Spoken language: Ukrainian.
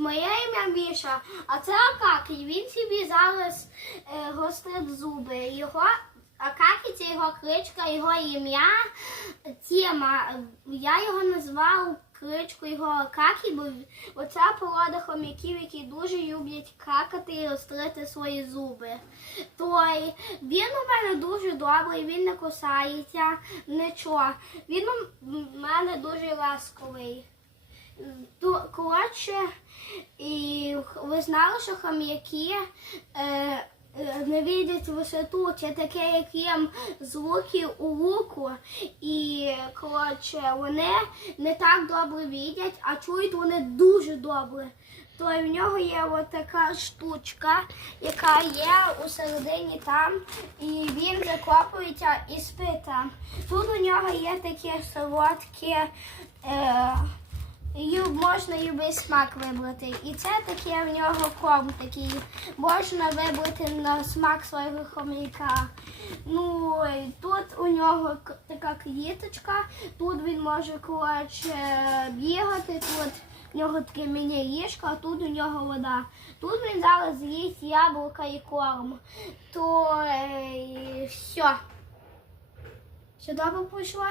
моє ім'я Міша, а це Акакій. Він собі зараз е, гострить зуби. Його Акакій це його кличка, його ім'я Тіма. Я його назвав кличкою його Акакій, бо оця порода хомяків, які дуже люблять какати і острити свої зуби. Той він у мене дуже добрий, він не кусається, нічого. Він у мене дуже ласковий. Коротше, і ви знали, що хам'яки е, е, не видять висоту, це таке, як їм з луків у луку. І коротше, вони не так добре видять, а чують вони дуже добре. То в нього є от така штучка, яка є у середині там, і він закопується і спить там. Тут у нього є таке солодке. Е, можна любий смак вибрати. І це таке в нього корм такий. Можна вибрати на смак свого хомяка. Ну, тут у нього така квіточка, тут він може коротше бігати, тут в нього таке міні-ліжко, а тут у нього вода. Тут він зараз їсть яблука і корм. То е, все. Все добре пройшло?